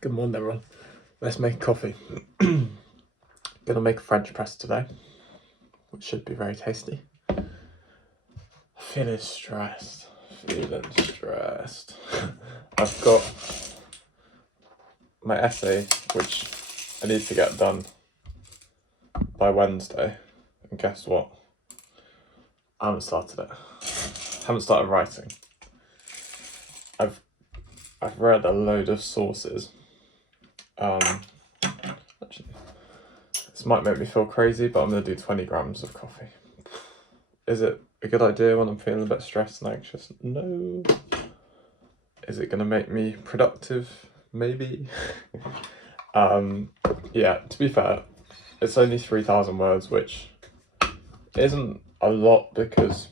Good morning, everyone. Let's make coffee. Gonna make a French press today, which should be very tasty. Feeling stressed. I've got my essay, which I need to get done by Wednesday, and guess what? I haven't started it. Haven't started writing. I've read a load of sources. Actually, this might make me feel crazy, but I'm gonna do 20 grams of coffee. Is it a good idea when I'm feeling a bit stressed and anxious? No. Is it gonna make me productive? Maybe. Yeah, to be fair, it's only 3,000 words, which isn't a lot because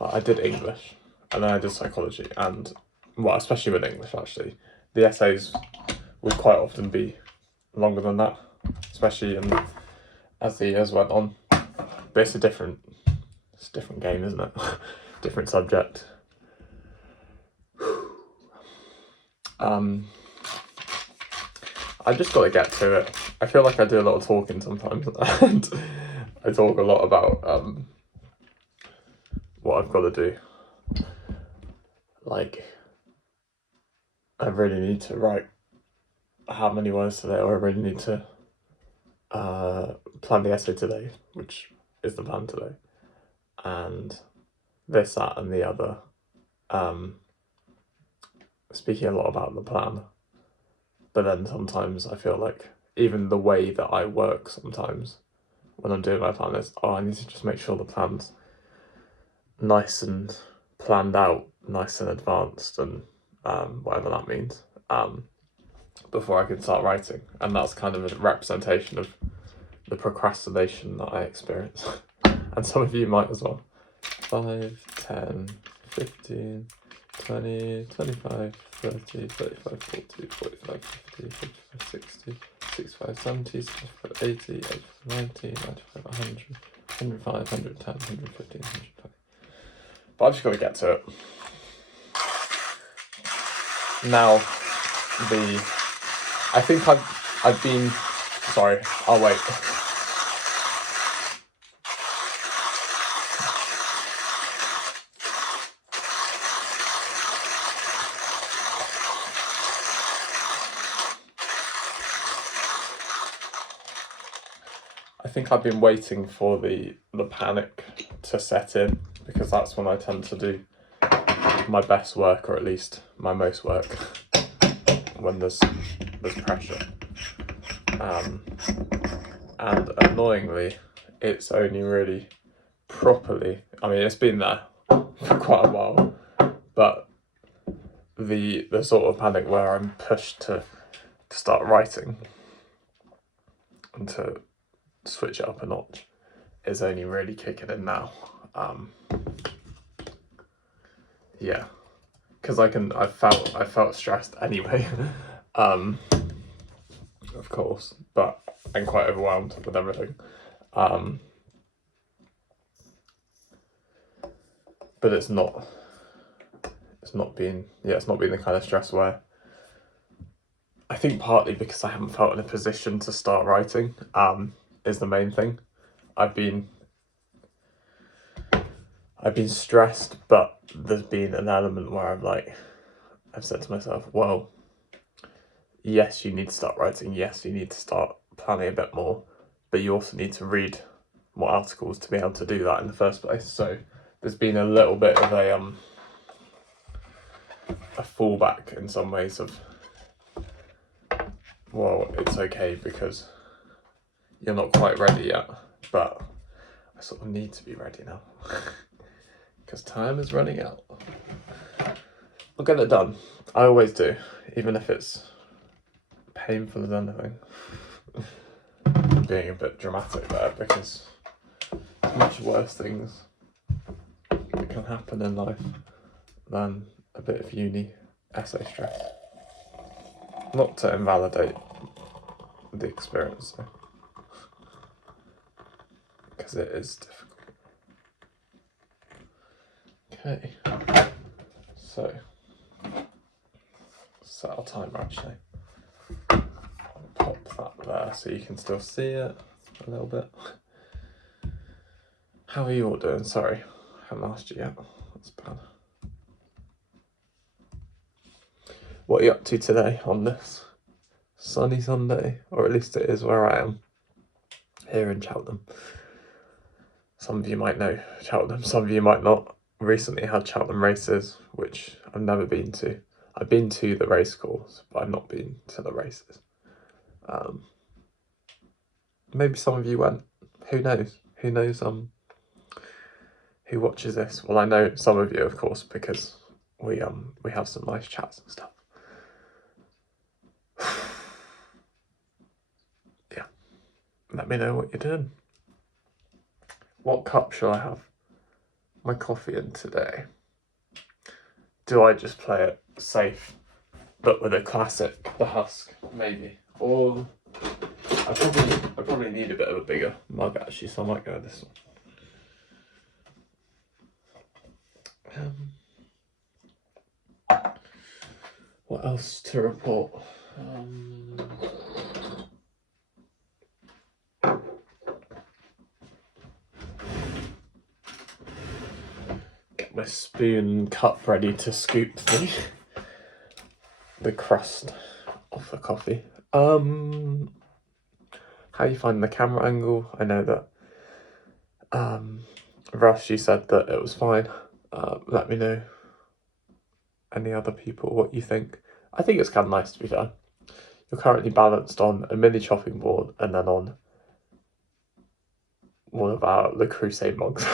I did English and then I did psychology, and well, especially with English actually, the essays would quite often be longer than that, especially as the years went on. But it's a different game, isn't it? Different subject. I just got to get to it. I feel like I do a lot of talking sometimes, and I talk a lot about what I've got to do. Like, I really need to write how many words today, or I really need to plan the essay today, which is the plan today, and this, that, and the other. Speaking a lot about the plan, but then sometimes I feel like even the way that I work sometimes when I'm doing my plan is, I need to just make sure the plan's nice and planned out, nice and advanced, and whatever that means, before I can start writing. And that's kind of a representation of the procrastination that I experience. And some of you might as well. 5, 10, 15, 20, 25, 30, 35, 40, 45, 50, 55, 60, 65, 70, 75, 80, 85, 90, 95, 100, 105, 110, 115, 120. But I've just got to get to it. Now, I think I've been, sorry, I'll wait. I think I've been waiting for the panic to set in, because that's when I tend to do my best work, or at least my most work, when there's pressure. And annoyingly, it's only really properly, I mean, it's been there for quite a while, but the sort of panic where I'm pushed to start writing and to switch it up a notch is only really kicking in now. Yeah, because I felt stressed anyway, of course, but I'm quite overwhelmed with everything. But it's not been the kind of stress where, I think partly because I haven't felt in a position to start writing, is the main thing. I've been stressed, but there's been an element where I've said to myself, well, yes, you need to start writing, yes, you need to start planning a bit more, but you also need to read more articles to be able to do that in the first place. So there's been a little bit of a fallback in some ways of, well, it's okay because you're not quite ready yet, but I sort of need to be ready now because time is running out. I'll get it done. I always do, even if it's painful as anything. I'm being a bit dramatic there, because there's much worse things that can happen in life than a bit of uni essay stress. Not to invalidate the experience, though, because it is difficult. Okay, so set our timer actually. I'll pop that there so you can still see it a little bit. How are you all doing? Sorry, I haven't asked you yet. That's bad. What are you up to today on this sunny Sunday? Or at least it is where I am, here in Cheltenham. Some of you might know Cheltenham, some of you might not. Recently had Cheltenham races, which I've never been to. I've been to the race course, but I've not been to the races. Maybe some of you went. Who knows? Who knows? Who watches this? Well, I know some of you, of course, because we have some nice chats and stuff. Yeah, let me know what you're doing. What cup shall I have my coffee in today? Do I just play it safe, but with a classic, the Husk, maybe? Or I probably need a bit of a bigger mug actually, so I might go with this one. What else to report? Get my spoon cup ready to scoop the crust off the coffee. How you find the camera angle? I know that Rush, you said that it was fine. Let me know, any other people, what you think. I think it's kind of nice, to be fair. You're currently balanced on a mini chopping board and then on one of our Le Creuset mugs,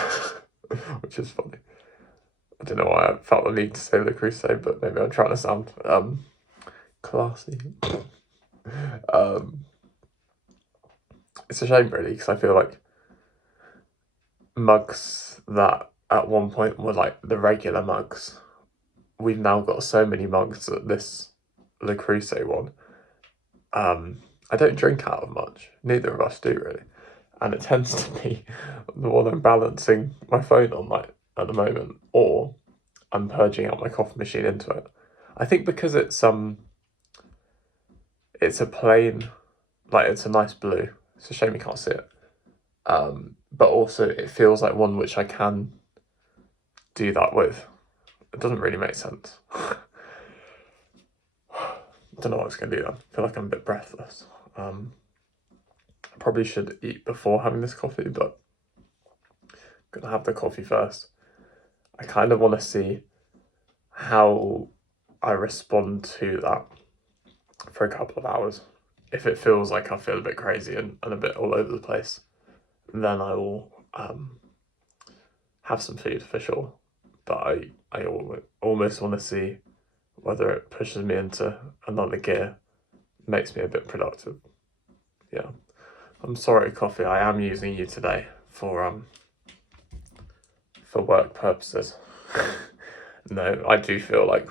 which is funny. I don't know why I felt the need to say Le Creuset, but maybe I'm trying to sound classy. It's a shame, really, because I feel like mugs that at one point were like the regular mugs, we've now got so many mugs that this Le Creuset one, I don't drink out of much. Neither of us do, really. And it tends to be the one I'm balancing my phone on, like, at the moment, or I'm purging out my coffee machine into it. I think because it's a plain, like, it's a nice blue. It's a shame you can't see it. But also it feels like one which I can do that with. It doesn't really make sense. I don't know what I was going to do then. I feel like I'm a bit breathless. I probably should eat before having this coffee, but I'm going to have the coffee first. I kind of want to see how I respond to that for a couple of hours. If it feels like I feel a bit crazy and a bit all over the place, then I will have some food for sure. But I almost want to see whether it pushes me into another gear, makes me a bit productive. Yeah. I'm sorry, coffee, I am using you today for work purposes. No, I do feel like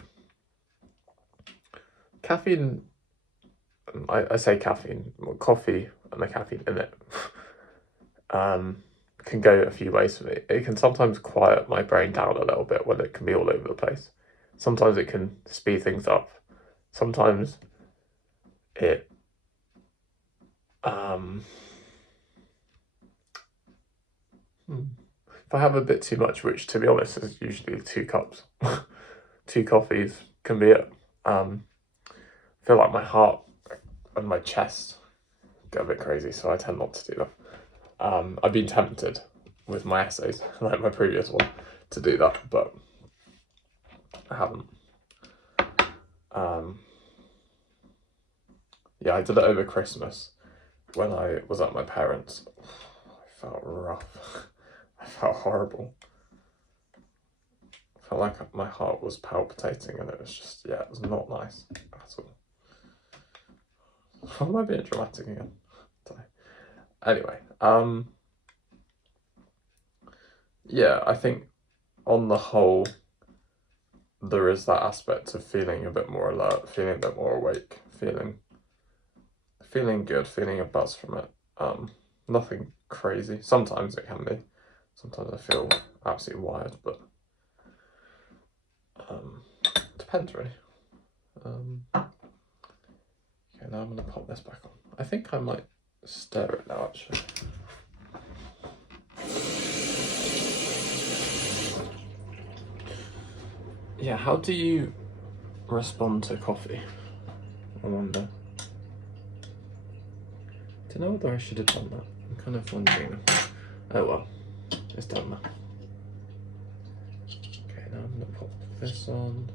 caffeine, I say caffeine, well, coffee and the caffeine in it, can go a few ways for me. It can sometimes quiet my brain down a little bit when it can be all over the place. Sometimes it can speed things up. Sometimes it if I have a bit too much, which to be honest is usually 2 cups, 2 coffees can be it. I feel like my heart and my chest go a bit crazy, so I tend not to do that. I've been tempted with my essays, like my previous one, to do that, but I haven't. Yeah, I did it over Christmas when I was at my parents'. I felt rough. I felt horrible. I felt like my heart was palpitating and it was just, yeah, it was not nice at all. Am I being dramatic again? Anyway, yeah, I think on the whole, there is that aspect of feeling a bit more alert, feeling a bit more awake, feeling good, feeling a buzz from it. Nothing crazy. Sometimes it can be. Sometimes I feel absolutely wired, but depends really. now I'm going to pop this back on. I think I might stir it now, actually. Yeah, how do you respond to coffee? I wonder. Don't know whether I should have done that. I'm kind of wondering. Oh well, it's done now. Okay, now I'm going to pop this on.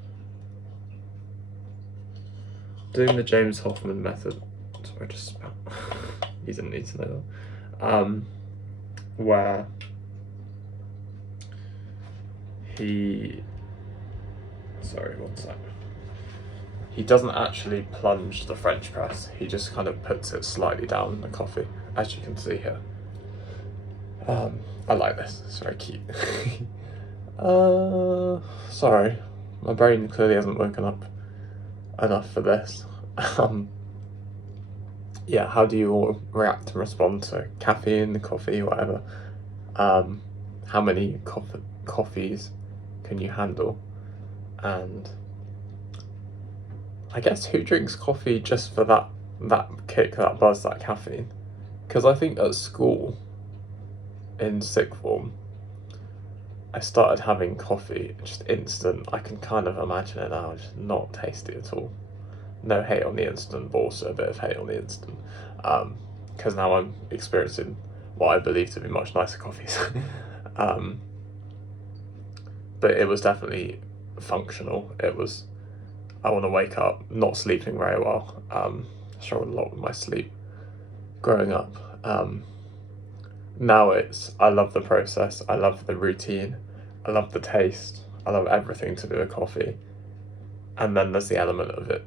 Doing the James Hoffmann method. Sorry, just spell. You didn't need to know that. Where sorry, one sec. He doesn't actually plunge the French press. He just kind of puts it slightly down in the coffee, as you can see here. I like this. It's very cute. Sorry, my brain clearly hasn't woken up enough for this. Yeah, how do you all react and respond to caffeine, coffee, whatever? How many coffees can you handle? And I guess who drinks coffee just for that kick, that buzz, that caffeine? Because I think at school, in sixth form, I started having coffee just instant. I can kind of imagine it now, just not tasty at all. No hate on the instant, but also a bit of hate on the instant. Because now I'm experiencing what I believe to be much nicer coffees. But it was definitely functional. It was, I want to wake up not sleeping very well. Struggled a lot with my sleep growing up. Now I love the process, I love the routine, I love the taste, I love everything to do with coffee. And then there's the element of it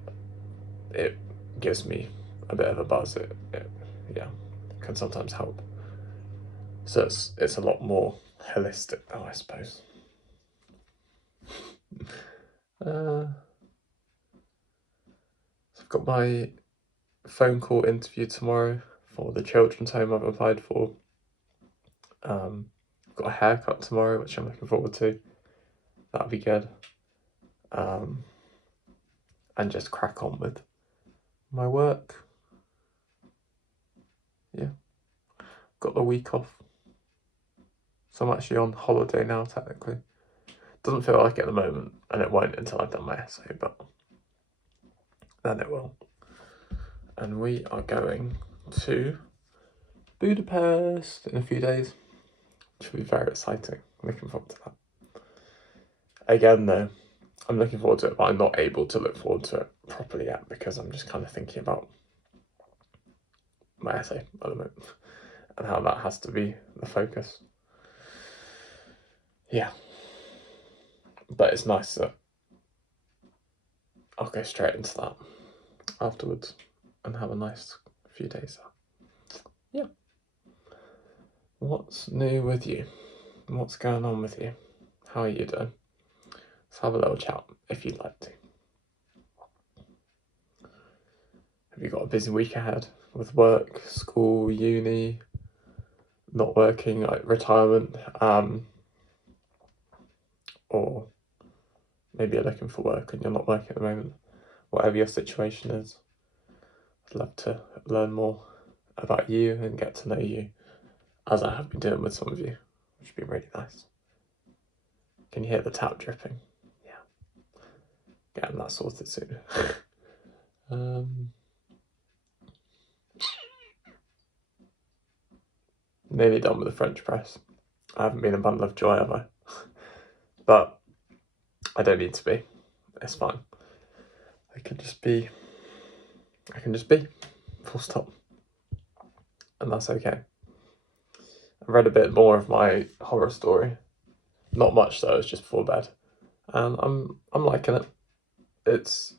gives me a bit of a buzz. It can sometimes help. So it's a lot more holistic now, I suppose. So I've got my phone call interview tomorrow for the children's home I've applied for. I've got a haircut tomorrow, which I'm looking forward to. That'll be good. And just crack on with my work. Yeah. Got the week off. So I'm actually on holiday now, technically. Doesn't feel like it at the moment, and it won't until I've done my essay, but then it will. And we are going to Budapest in a few days, which will be very exciting. I'm looking forward to that. Again, though, I'm looking forward to it, but I'm not able to look forward to it properly yet because I'm just kind of thinking about my essay at the moment and how that has to be the focus. Yeah. But it's nice that I'll go straight into that afterwards and have a nice few days there. Yeah. What's new with you? What's going on with you? How are you doing? Let's have a little chat if you'd like to. Have you got a busy week ahead with work, school, uni, not working, like retirement? Or maybe you're looking for work and you're not working at the moment. Whatever your situation is, I'd love to learn more about you and get to know you, as I have been doing with some of you, which would be really nice. Can you hear the tap dripping? Yeah. Getting that sorted soon. Nearly done with the French press. I haven't been a bundle of joy, have I? But I don't need to be. It's fine. I can just be, full stop. And that's okay. I read a bit more of my horror story. Not much though, it's just before bed. And I'm liking it.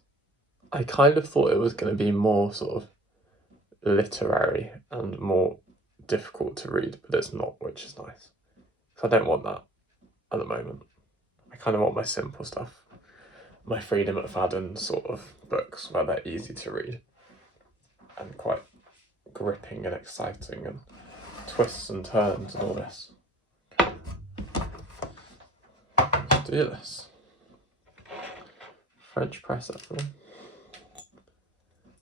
I kind of thought it was going to be more sort of literary and more difficult to read, but it's not, which is nice. So I don't want that at the moment. I kind of want my simple stuff, my Freedom McFadden sort of books where they're easy to read and quite gripping and exciting and twists and turns and all this. Let's do this. French press, everyone.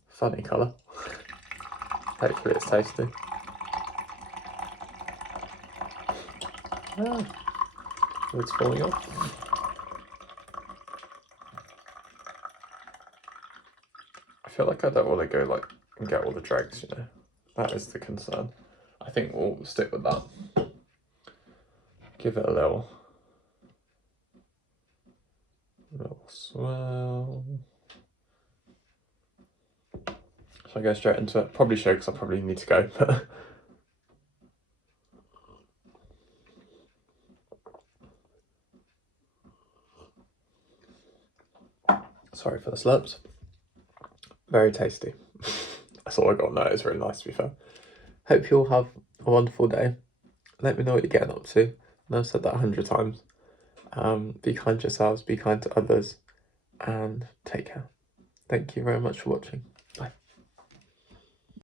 Funny colour. Hopefully it's tasty. Ah, it's falling off. I feel like I don't want to go like and get all the dregs, you know. That is the concern. I think we'll stick with that. Give it a little swirl. Should I go straight into it? Probably should, because I probably need to go. Sorry for the slurps. Very tasty. That's all I got on that. It's really nice, to be fair. Hope you all have a wonderful day. Let me know what you're getting up to. And I've said that 100 times. Be kind to yourselves, be kind to others, and take care. Thank you very much for watching.